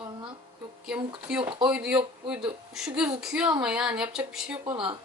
Sonra yok yamuktu yok oydu yok buydu. Şu gözüküyor ama yani yapacak bir şey yok ona.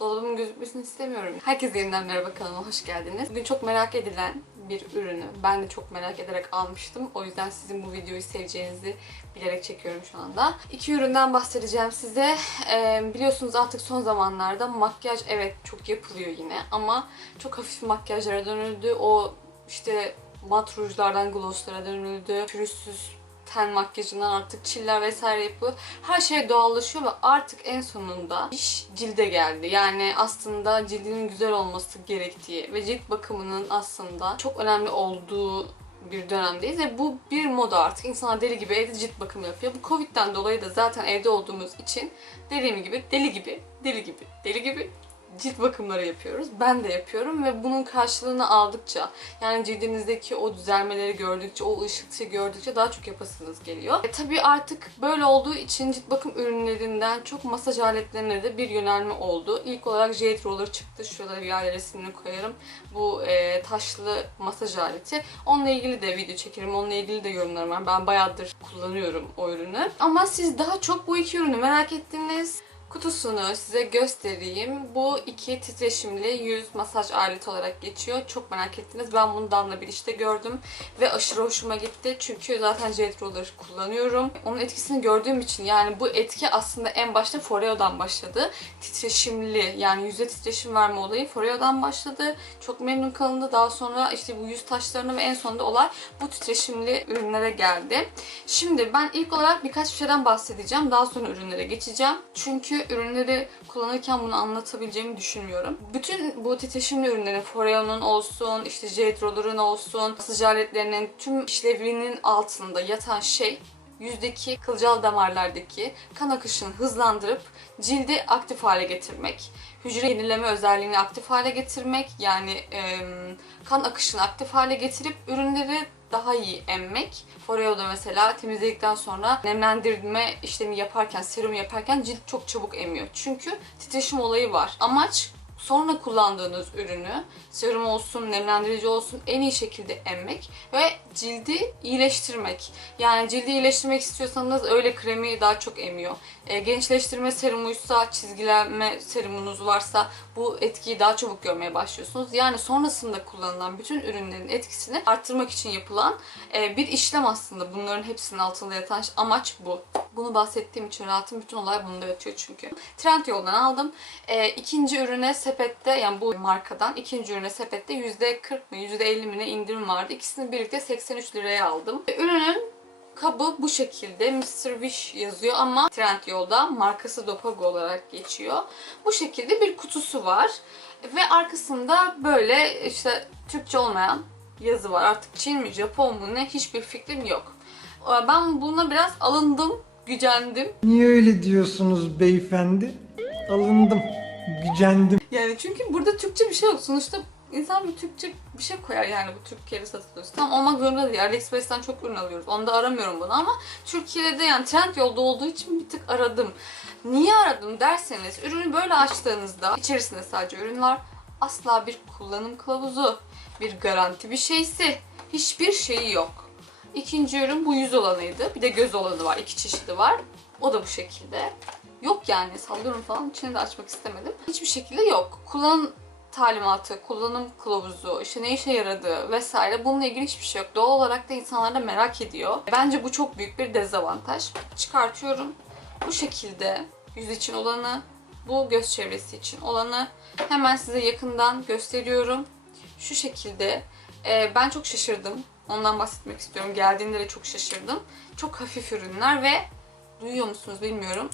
Dolabımın gözükmesini istemiyorum. Herkese yeniden merhaba kanalıma hoş geldiniz. Bugün çok merak edilen bir ürünü ben de çok merak ederek almıştım. O yüzden sizin bu videoyu seveceğinizi bilerek çekiyorum şu anda. İki üründen bahsedeceğim size. Ee, biliyorsunuz artık son zamanlarda makyaj evet çok yapılıyor yine ama çok hafif makyajlara dönüldü. O işte mat rujlardan glosslara dönüldü. Pürüzsüz ten makyajından artık çiller vesaire yapılıyor. Her şey doğallaşıyor ve artık en sonunda iş cilde geldi. Yani aslında cildinin güzel olması gerektiği ve cilt bakımının aslında çok önemli olduğu bir dönemdeyiz ve bu bir moda artık. İnsanlar deli gibi evde cilt bakımı yapıyor. Bu Covid'den dolayı da zaten evde olduğumuz için dediğim gibi deli gibi, deli gibi, deli gibi cilt bakımları yapıyoruz. Ben de yapıyorum ve bunun karşılığını aldıkça yani cildinizdeki o düzelmeleri gördükçe, o ışıltıyı gördükçe daha çok yapasınız geliyor. E, tabii artık böyle olduğu için cilt bakım ürünlerinden çok masaj aletlerine de bir yönelme oldu. İlk olarak Jade Roller çıktı. Şurada bir yer resmini koyarım. Bu e, taşlı masaj aleti. Onunla ilgili de video çekerim. Onunla ilgili de yorumlarım var. Ben bayağıdır kullanıyorum o ürünü. Ama siz daha çok bu iki ürünü merak ettiniz. Kutusunu size göstereyim. Bu iki titreşimli yüz masaj aleti olarak geçiyor. Çok merak ettiniz. Ben bunu Damla bir işte gördüm ve aşırı hoşuma gitti. Çünkü zaten Jade Roller kullanıyorum. Onun etkisini gördüğüm için yani bu etki aslında en başta Foreo'dan başladı. Titreşimli yani yüze titreşim verme olayı Foreo'dan başladı. Çok memnun kalındı. Daha sonra işte bu yüz taşlarını ve en sonunda olay bu titreşimli ürünlere geldi. Şimdi ben ilk olarak birkaç bir şeyden bahsedeceğim. Daha sonra ürünlere geçeceğim. Çünkü ürünleri kullanırken bunu anlatabileceğimi düşünmüyorum. Bütün bu titreşimli ürünlerin Foreo'nun olsun, işte Jade Roller'ın olsun, masaj aletlerinin tüm işlevinin altında yatan şey yüzdeki kılcal damarlardaki kan akışını hızlandırıp cildi aktif hale getirmek. Hücre yenileme özelliğini aktif hale getirmek yani e, kan akışını aktif hale getirip ürünleri daha iyi emmek. Foreo'da mesela temizledikten sonra nemlendirme işlemi yaparken, serum yaparken cilt çok çabuk emiyor. Çünkü titreşim olayı var. Amaç sonra kullandığınız ürünü serum olsun, nemlendirici olsun en iyi şekilde emmek ve cildi iyileştirmek. Yani cildi iyileştirmek istiyorsanız öyle kremi daha çok emiyor. E, gençleştirme serumuysa, çizgilenme serumunuz varsa bu etkiyi daha çabuk görmeye başlıyorsunuz. Yani sonrasında kullanılan bütün ürünlerin etkisini arttırmak için yapılan e, bir işlem aslında. Bunların hepsinin altında yatan amaç bu. Bunu bahsettiğim için rahatım. Bütün olay bunda yatıyor çünkü. Trendyol'dan aldım. E, ikinci ürüne sepette yani bu markadan ikinci ürüne sepette %40 mı %50 mi ne indirim vardı. İkisini birlikte 83 liraya aldım. E, Ürünün kabı bu şekilde Mr. Wish yazıyor ama Trendyol'da markası Dopago olarak geçiyor. Bu şekilde bir kutusu var. Ve arkasında böyle işte Türkçe olmayan yazı var. Artık Çin mi Japon mu ne hiçbir fikrim yok. E, Ben buna biraz alındım, gücendim. Niye öyle diyorsunuz beyefendi? Alındım, gücendim. Yani çünkü burada Türkçe bir şey yok. Sonuçta insan bir Türkçe bir şey koyar yani bu Türkiye'de satılıyorsa. Tam olmak zorunda değil. AliExpress'ten çok ürün alıyoruz. Onda aramıyorum bunu ama Türkiye'de yani Trendyol'da olduğu için bir tık aradım. Niye aradım derseniz ürünü böyle açtığınızda içerisinde sadece ürün var. Asla bir kullanım kılavuzu, bir garanti bir şeysi, hiçbir şeyi yok. İkinci ürün bu yüz olanıydı. Bir de göz olanı var. İki çeşidi var. O da bu şekilde. Yok yani sallıyorum falan. İçini de açmak istemedim. Hiçbir şekilde yok. Kullanım talimatı, kullanım kılavuzu, işte ne işe yaradığı vesaire bununla ilgili hiçbir şey yok. Doğal olarak da insanlar da merak ediyor. Bence bu çok büyük bir dezavantaj. Çıkartıyorum. Bu şekilde yüz için olanı, bu göz çevresi için olanı hemen size yakından gösteriyorum. Şu şekilde. Ee, ben çok şaşırdım. Ondan bahsetmek istiyorum. Geldiğinde de çok şaşırdım. Çok hafif ürünler ve duyuyor musunuz bilmiyorum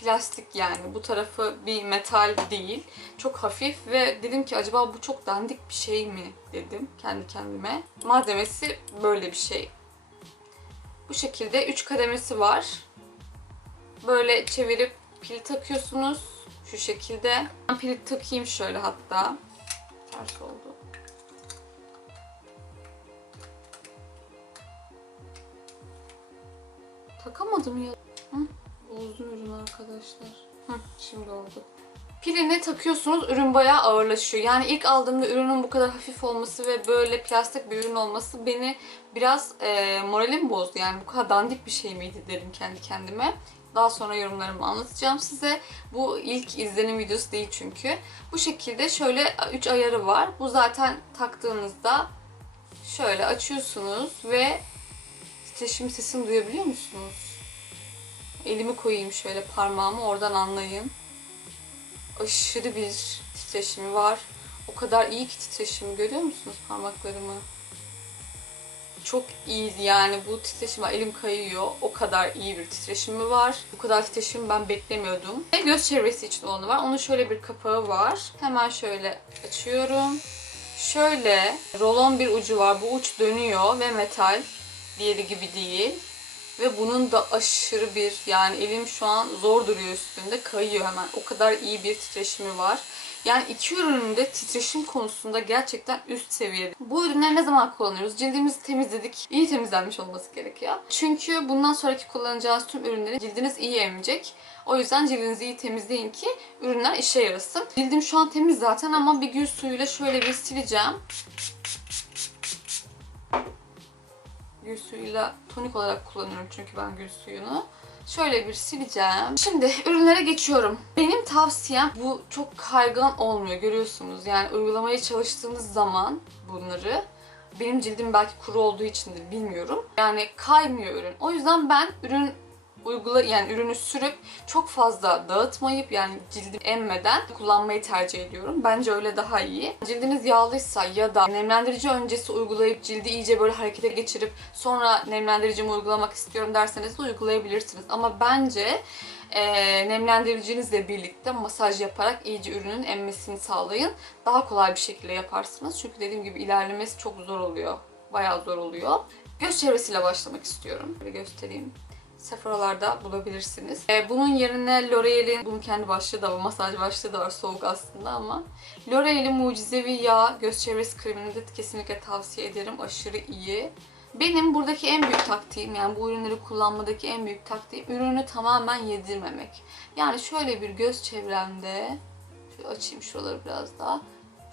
plastik yani. Bu tarafı bir metal değil. Çok hafif ve dedim ki acaba bu çok dandik bir şey mi dedim kendi kendime. Malzemesi böyle bir şey. Bu şekilde 3 kademesi var. Böyle çevirip pil takıyorsunuz. Şu şekilde. Ben pili takayım şöyle hatta. Ters oldu. Takamadım ya. Hı? Bozdum ürünü arkadaşlar. Hı, şimdi oldu. Pilini takıyorsunuz ürün bayağı ağırlaşıyor. Yani ilk aldığımda ürünün bu kadar hafif olması ve böyle plastik bir ürün olması beni biraz e, moralim bozdu. Yani bu kadar dandik bir şey miydi dedim kendi kendime. Daha sonra yorumlarımı anlatacağım size. Bu ilk izlenim videosu değil çünkü. Bu şekilde şöyle 3 ayarı var. Bu zaten taktığınızda şöyle açıyorsunuz ve titreşim sesini duyabiliyor musunuz? Elimi koyayım şöyle parmağımı oradan anlayın. Aşırı bir titreşimi var. O kadar iyi ki titreşimi görüyor musunuz parmaklarımı? Çok iyi yani bu titreşim elim kayıyor. O kadar iyi bir titreşimi var. Bu kadar titreşim ben beklemiyordum. Ve göz çevresi için olanı var. Onun şöyle bir kapağı var. Hemen şöyle açıyorum. Şöyle rolon bir ucu var. Bu uç dönüyor ve metal. Diğeri gibi değil. Ve bunun da aşırı bir yani elim şu an zor duruyor üstünde kayıyor hemen. O kadar iyi bir titreşimi var. Yani iki ürünün de titreşim konusunda gerçekten üst seviyede. Bu ürünleri ne zaman kullanıyoruz? Cildimizi temizledik. İyi temizlenmiş olması gerekiyor. Çünkü bundan sonraki kullanacağınız tüm ürünleri cildiniz iyi emecek. O yüzden cildinizi iyi temizleyin ki ürünler işe yarasın. Cildim şu an temiz zaten ama bir gül suyuyla şöyle bir sileceğim. Gül suyuyla tonik olarak kullanıyorum çünkü ben gül suyunu. Şöyle bir sileceğim. Şimdi ürünlere geçiyorum. Benim tavsiyem bu çok kaygan olmuyor görüyorsunuz. Yani uygulamaya çalıştığınız zaman bunları benim cildim belki kuru olduğu içindir bilmiyorum. Yani kaymıyor ürün. O yüzden ben ürün uygula yani ürünü sürüp çok fazla dağıtmayıp yani cildim emmeden kullanmayı tercih ediyorum. Bence öyle daha iyi. Cildiniz yağlıysa ya da nemlendirici öncesi uygulayıp cildi iyice böyle harekete geçirip sonra nemlendiricimi uygulamak istiyorum derseniz de uygulayabilirsiniz. Ama bence e, nemlendiricinizle birlikte masaj yaparak iyice ürünün emmesini sağlayın. Daha kolay bir şekilde yaparsınız. Çünkü dediğim gibi ilerlemesi çok zor oluyor. Bayağı zor oluyor. Göz çevresiyle başlamak istiyorum. Böyle göstereyim. Sephora'larda bulabilirsiniz. Ee, bunun yerine L'Oreal'in, bunun kendi başlığı da var, masaj başlığı da var soğuk aslında ama L'Oreal'in Mucizevi Yağ göz çevresi kremini de kesinlikle tavsiye ederim. Aşırı iyi. Benim buradaki en büyük taktiğim yani bu ürünleri kullanmadaki en büyük taktiğim ürünü tamamen yedirmemek. Yani şöyle bir göz çevremde şöyle açayım şuraları biraz daha.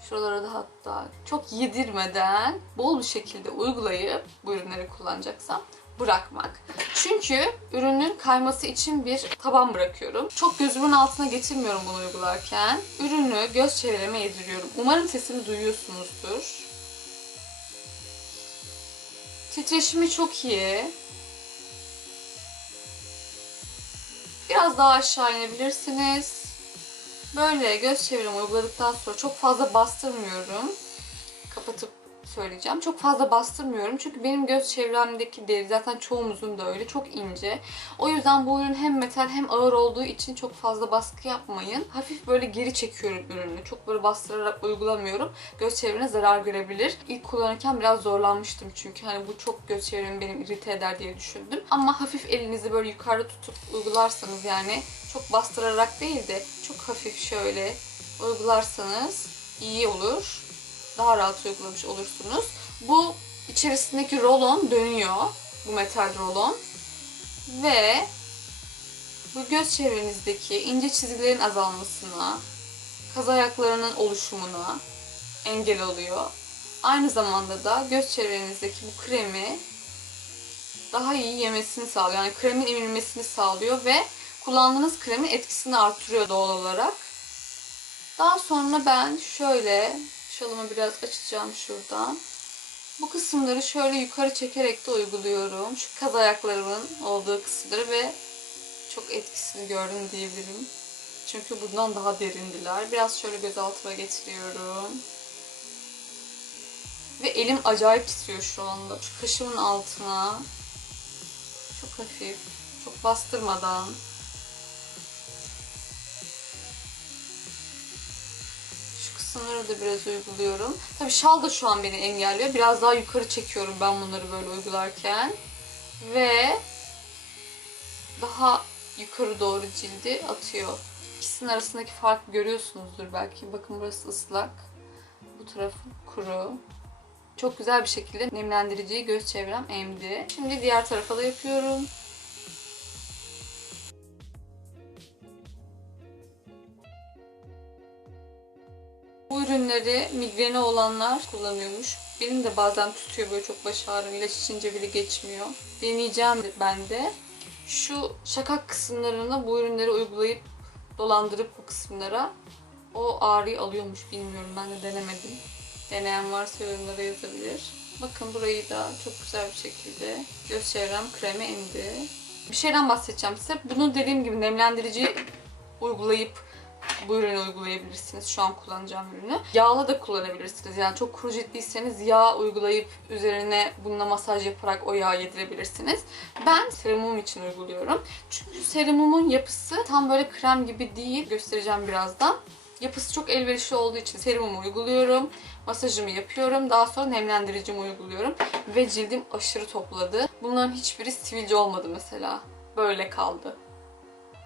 Şuralara da hatta çok yedirmeden bol bir şekilde uygulayıp bu ürünleri kullanacaksam bırakmak. Çünkü ürünün kayması için bir taban bırakıyorum. Çok gözümün altına getirmiyorum bunu uygularken. Ürünü göz çevreme yediriyorum. Umarım sesimi duyuyorsunuzdur. Titreşimi çok iyi. Biraz daha aşağı inebilirsiniz. Böyle göz çevremi uyguladıktan sonra çok fazla bastırmıyorum. Kapatıp söyleyeceğim. Çok fazla bastırmıyorum. Çünkü benim göz çevremdeki deri zaten çoğumuzun da öyle. Çok ince. O yüzden bu ürün hem metal hem ağır olduğu için çok fazla baskı yapmayın. Hafif böyle geri çekiyorum ürünü. Çok böyle bastırarak uygulamıyorum. Göz çevrene zarar görebilir. İlk kullanırken biraz zorlanmıştım çünkü. Hani bu çok göz çevremi benim irite eder diye düşündüm. Ama hafif elinizi böyle yukarıda tutup uygularsanız yani çok bastırarak değil de çok hafif şöyle uygularsanız iyi olur daha rahat uygulamış olursunuz. Bu içerisindeki rolon dönüyor. Bu metal rolon. Ve bu göz çevrenizdeki ince çizgilerin azalmasına, kaz ayaklarının oluşumuna engel oluyor. Aynı zamanda da göz çevrenizdeki bu kremi daha iyi yemesini sağlıyor. Yani kremin emilmesini sağlıyor ve kullandığınız kremin etkisini artırıyor doğal olarak. Daha sonra ben şöyle şalımı biraz açacağım şuradan. Bu kısımları şöyle yukarı çekerek de uyguluyorum. Şu kaz ayaklarımın olduğu kısımları ve çok etkisini gördüm diyebilirim. Çünkü bundan daha derindiler. Biraz şöyle göz altıma getiriyorum. Ve elim acayip titriyor şu anda. Şu kaşımın altına. Çok hafif. Çok bastırmadan. Kısımları da biraz uyguluyorum. Tabii şal da şu an beni engelliyor. Biraz daha yukarı çekiyorum ben bunları böyle uygularken. Ve daha yukarı doğru cildi atıyor. İkisinin arasındaki farkı görüyorsunuzdur belki. Bakın burası ıslak. Bu tarafı kuru. Çok güzel bir şekilde nemlendiriciyi göz çevrem emdi. Şimdi diğer tarafa da yapıyorum. Ürünleri migreni olanlar kullanıyormuş. Benim de bazen tutuyor böyle çok baş ağrım. İlaç içince bile geçmiyor. Deneyeceğim ben de. Şu şakak kısımlarına bu ürünleri uygulayıp dolandırıp bu kısımlara o ağrıyı alıyormuş bilmiyorum. Ben de denemedim. Deneyen varsa yorumlara yazabilir. Bakın burayı da çok güzel bir şekilde göz çevrem kreme indi. Bir şeyden bahsedeceğim size. Bunu dediğim gibi nemlendirici uygulayıp bu ürünü uygulayabilirsiniz. Şu an kullanacağım ürünü. Yağla da kullanabilirsiniz. Yani çok kuru ciltliyseniz yağ uygulayıp üzerine bununla masaj yaparak o yağı yedirebilirsiniz. Ben serumum için uyguluyorum. Çünkü serumumun yapısı tam böyle krem gibi değil. Göstereceğim birazdan. Yapısı çok elverişli olduğu için serumumu uyguluyorum. Masajımı yapıyorum. Daha sonra nemlendiricimi uyguluyorum. Ve cildim aşırı topladı. Bunların hiçbiri sivilce olmadı mesela. Böyle kaldı.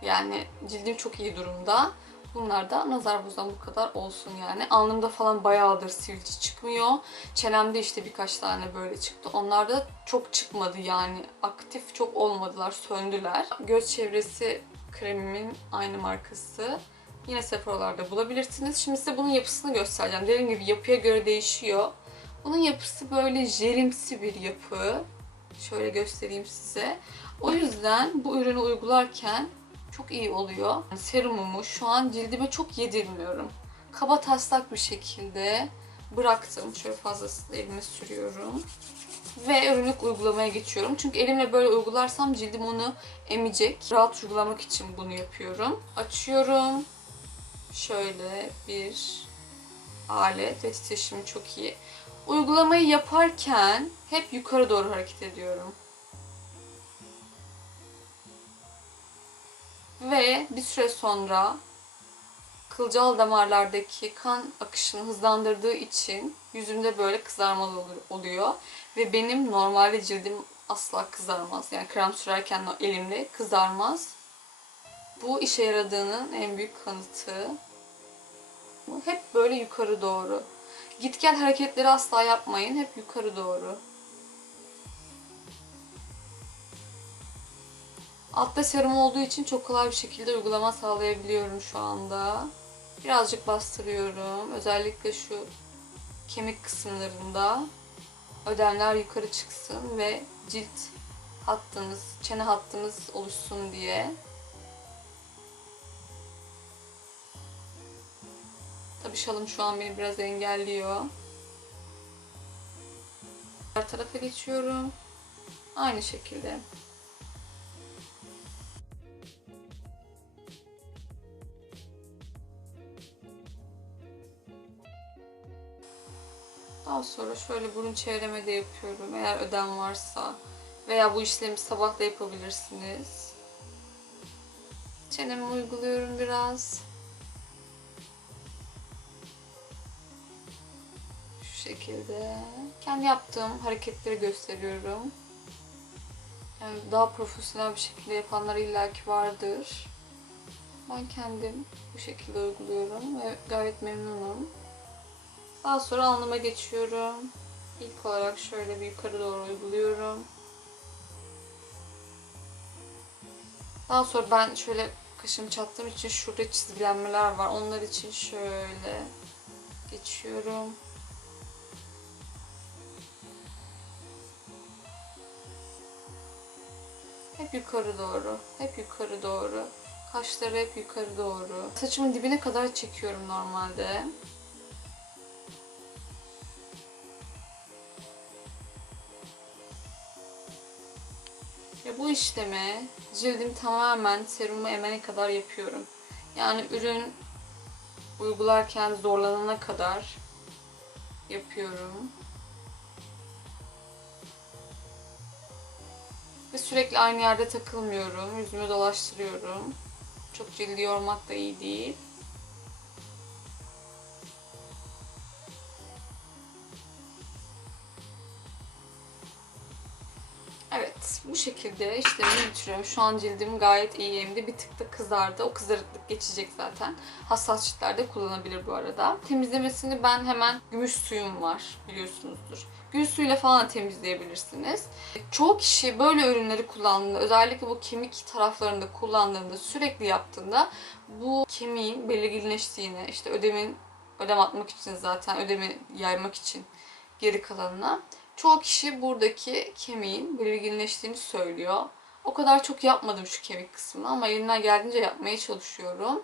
Yani cildim çok iyi durumda. Bunlar da nazar bozan bu kadar olsun yani. Alnımda falan bayağıdır sivilce çıkmıyor. Çenemde işte birkaç tane böyle çıktı. Onlar da çok çıkmadı yani. Aktif çok olmadılar, söndüler. Göz çevresi kremimin aynı markası. Yine Sephora'larda bulabilirsiniz. Şimdi size bunun yapısını göstereceğim. Dediğim gibi yapıya göre değişiyor. Bunun yapısı böyle jelimsi bir yapı. Şöyle göstereyim size. O yüzden bu ürünü uygularken çok iyi oluyor. Serumumu şu an cildime çok yedirmiyorum. Kaba taslak bir şekilde bıraktım. Şöyle fazlasını elime sürüyorum. Ve ürünü uygulamaya geçiyorum. Çünkü elimle böyle uygularsam cildim onu emecek. Rahat uygulamak için bunu yapıyorum. Açıyorum. Şöyle bir alet ve titreşimi çok iyi. Uygulamayı yaparken hep yukarı doğru hareket ediyorum. Ve bir süre sonra kılcal damarlardaki kan akışını hızlandırdığı için yüzümde böyle kızarmalı ol- oluyor. Ve benim normalde cildim asla kızarmaz. Yani krem sürerken o elimle kızarmaz. Bu işe yaradığının en büyük kanıtı. Hep böyle yukarı doğru. Git gel hareketleri asla yapmayın. Hep yukarı doğru. Altta serum olduğu için çok kolay bir şekilde uygulama sağlayabiliyorum şu anda. Birazcık bastırıyorum. Özellikle şu kemik kısımlarında ödemler yukarı çıksın ve cilt hattımız, çene hattımız oluşsun diye. Tabii şalım şu an beni biraz engelliyor. Diğer tarafa geçiyorum. Aynı şekilde. Daha sonra şöyle burun çevreme de yapıyorum eğer ödem varsa. Veya bu işlemi sabah da yapabilirsiniz. Çenemi uyguluyorum biraz. Şu şekilde. Kendi yaptığım hareketleri gösteriyorum. Yani daha profesyonel bir şekilde yapanlar illaki vardır. Ben kendim bu şekilde uyguluyorum ve gayet memnunum. Daha sonra alnıma geçiyorum. İlk olarak şöyle bir yukarı doğru uyguluyorum. Daha sonra ben şöyle kaşımı çattığım için şurada çizgilenmeler var. Onlar için şöyle geçiyorum. Hep yukarı doğru. Hep yukarı doğru. Kaşları hep yukarı doğru. Saçımın dibine kadar çekiyorum normalde. Bu işlemi cildim tamamen serumu emene kadar yapıyorum. Yani ürün uygularken zorlanana kadar yapıyorum. Ve sürekli aynı yerde takılmıyorum. Yüzümü dolaştırıyorum. Çok cildi yormak da iyi değil. Evet, bu şekilde işlemimi bitiriyorum. Şu an cildim gayet iyi emdi. Bir tık da kızardı. O kızarıklık geçecek zaten. Hassas ciltlerde kullanabilir bu arada. Temizlemesini ben hemen gümüş suyum var biliyorsunuzdur. Gül suyuyla falan temizleyebilirsiniz. Çoğu kişi böyle ürünleri kullandığında, özellikle bu kemik taraflarında kullandığında, sürekli yaptığında bu kemiğin belirginleştiğini, işte ödemin Ödem atmak için zaten ödemi yaymak için geri kalanına. Çoğu kişi buradaki kemiğin belirginleştiğini söylüyor. O kadar çok yapmadım şu kemik kısmını ama elimden geldiğince yapmaya çalışıyorum.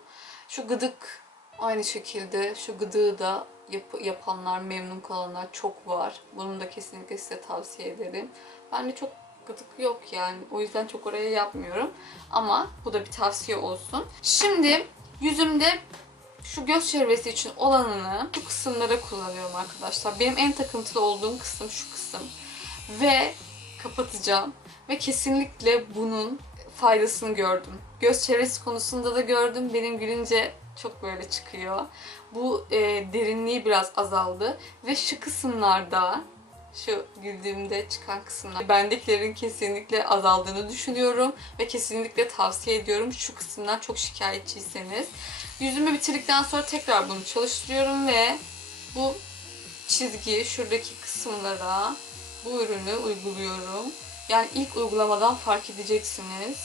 Şu gıdık aynı şekilde şu gıdığı da yap- yapanlar, memnun kalanlar çok var. Bunu da kesinlikle size tavsiye ederim. Bende çok gıdık yok yani. O yüzden çok oraya yapmıyorum. Ama bu da bir tavsiye olsun. Şimdi yüzümde şu göz çevresi için olanını bu kısımlara kullanıyorum arkadaşlar. Benim en takıntılı olduğum kısım şu kısım. Ve kapatacağım. Ve kesinlikle bunun faydasını gördüm. Göz çevresi konusunda da gördüm. Benim gülünce çok böyle çıkıyor. Bu e, derinliği biraz azaldı. Ve şu kısımlarda şu güldüğümde çıkan kısımlar bendekilerin kesinlikle azaldığını düşünüyorum ve kesinlikle tavsiye ediyorum. Şu kısımdan çok şikayetçiyseniz. Yüzümü bitirdikten sonra tekrar bunu çalıştırıyorum ve bu çizgi şuradaki kısımlara bu ürünü uyguluyorum. Yani ilk uygulamadan fark edeceksiniz.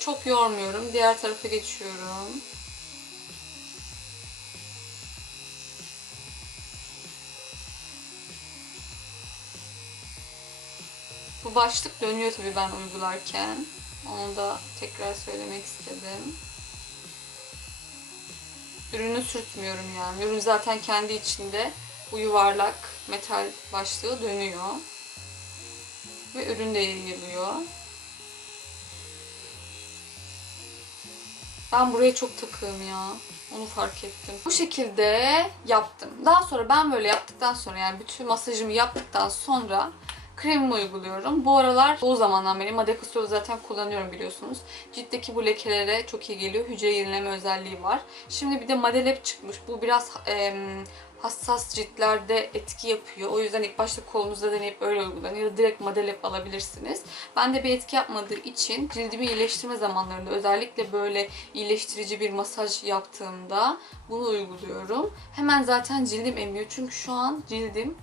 Çok yormuyorum. Diğer tarafa geçiyorum. Bu başlık dönüyor tabii ben uygularken. Onu da tekrar söylemek istedim. Ürünü sürtmüyorum yani. Ürün zaten kendi içinde bu yuvarlak metal başlığı dönüyor. Ve ürün de yayılıyor. Ben buraya çok takığım ya. Onu fark ettim. Bu şekilde yaptım. Daha sonra ben böyle yaptıktan sonra yani bütün masajımı yaptıktan sonra kremimi uyguluyorum. Bu aralar o zamandan beri Madakasol zaten kullanıyorum biliyorsunuz. Ciltteki bu lekelere çok iyi geliyor. Hücre yenileme özelliği var. Şimdi bir de Madelep çıkmış. Bu biraz em, hassas ciltlerde etki yapıyor. O yüzden ilk başta kolunuzda deneyip öyle uygulayın ya da direkt Madelep alabilirsiniz. Ben de bir etki yapmadığı için cildimi iyileştirme zamanlarında özellikle böyle iyileştirici bir masaj yaptığımda bunu uyguluyorum. Hemen zaten cildim emiyor. Çünkü şu an cildim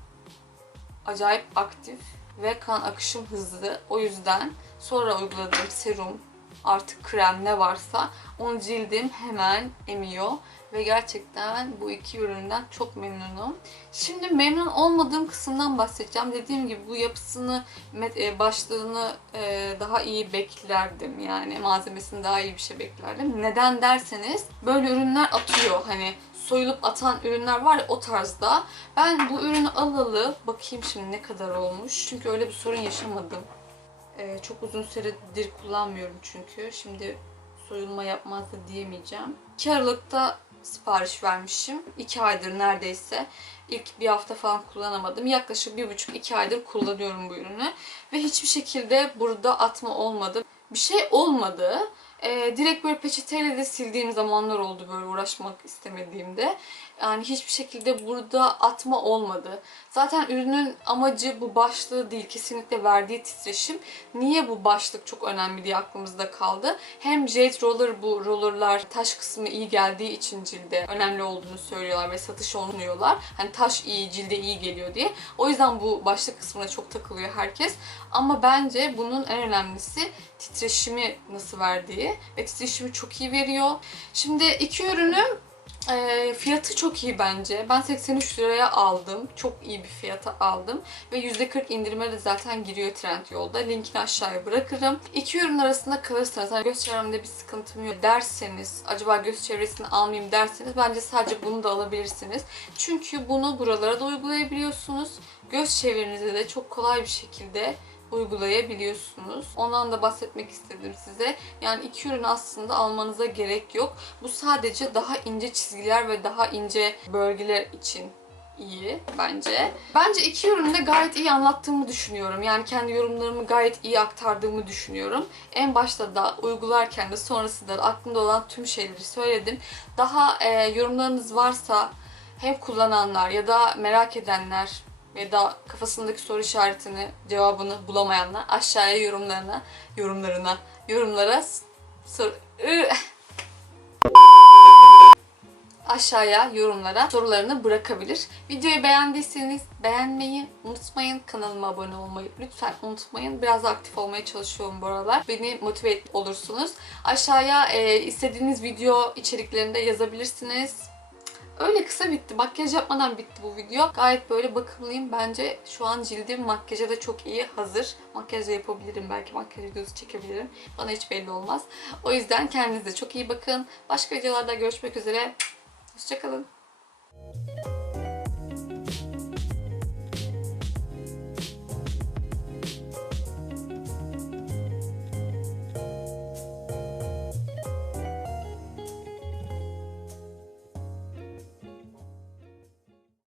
acayip aktif ve kan akışım hızlı. O yüzden sonra uyguladığım serum artık krem ne varsa onu cildim hemen emiyor. Ve gerçekten bu iki üründen çok memnunum. Şimdi memnun olmadığım kısımdan bahsedeceğim. Dediğim gibi bu yapısını, e, başlığını e, daha iyi beklerdim. Yani malzemesini daha iyi bir şey beklerdim. Neden derseniz böyle ürünler atıyor. Hani soyulup atan ürünler var ya o tarzda. Ben bu ürünü alalı bakayım şimdi ne kadar olmuş. Çünkü öyle bir sorun yaşamadım. Ee, çok uzun süredir kullanmıyorum çünkü. Şimdi soyulma yapmaz da diyemeyeceğim. 2 Aralık'ta sipariş vermişim. 2 aydır neredeyse. İlk bir hafta falan kullanamadım. Yaklaşık bir buçuk iki aydır kullanıyorum bu ürünü. Ve hiçbir şekilde burada atma olmadı. Bir şey olmadı. Ee, direkt böyle peçeteyle de sildiğim zamanlar oldu böyle uğraşmak istemediğimde. Yani hiçbir şekilde burada atma olmadı. Zaten ürünün amacı bu başlığı değil. Kesinlikle verdiği titreşim. Niye bu başlık çok önemli diye aklımızda kaldı. Hem Jade Roller bu rollerlar taş kısmı iyi geldiği için cilde önemli olduğunu söylüyorlar ve satış olmuyorlar. Hani taş iyi, cilde iyi geliyor diye. O yüzden bu başlık kısmına çok takılıyor herkes. Ama bence bunun en önemlisi titreşimi nasıl verdiği ve titreşimi çok iyi veriyor. Şimdi iki ürünü e, fiyatı çok iyi bence. Ben 83 liraya aldım. Çok iyi bir fiyata aldım. Ve %40 indirime de zaten giriyor Trendyol'da. Linkini aşağıya bırakırım. İki ürün arasında kalırsanız, hani göz çevremde bir sıkıntım yok derseniz, acaba göz çevresini almayayım derseniz bence sadece bunu da alabilirsiniz. Çünkü bunu buralara da uygulayabiliyorsunuz. Göz çevrenize de çok kolay bir şekilde uygulayabiliyorsunuz. Ondan da bahsetmek istedim size. Yani iki ürün aslında almanıza gerek yok. Bu sadece daha ince çizgiler ve daha ince bölgeler için iyi bence. Bence iki de gayet iyi anlattığımı düşünüyorum. Yani kendi yorumlarımı gayet iyi aktardığımı düşünüyorum. En başta da uygularken de sonrasında da aklımda olan tüm şeyleri söyledim. Daha e, yorumlarınız varsa hem kullananlar ya da merak edenler ya da kafasındaki soru işaretini, cevabını bulamayanlar aşağıya yorumlarına, yorumlarına, yorumlara sor aşağıya yorumlara sorularını bırakabilir. Videoyu beğendiyseniz beğenmeyi unutmayın. Kanalıma abone olmayı lütfen unutmayın. Biraz aktif olmaya çalışıyorum bu aralar. Beni motive olursunuz. Aşağıya e, istediğiniz video içeriklerinde yazabilirsiniz. Öyle kısa bitti. Makyaj yapmadan bitti bu video. Gayet böyle bakımlıyım. Bence şu an cildim makyaja da çok iyi hazır. Makyaj da yapabilirim. Belki makyaj videosu çekebilirim. Bana hiç belli olmaz. O yüzden kendinize çok iyi bakın. Başka videolarda görüşmek üzere. Hoşçakalın.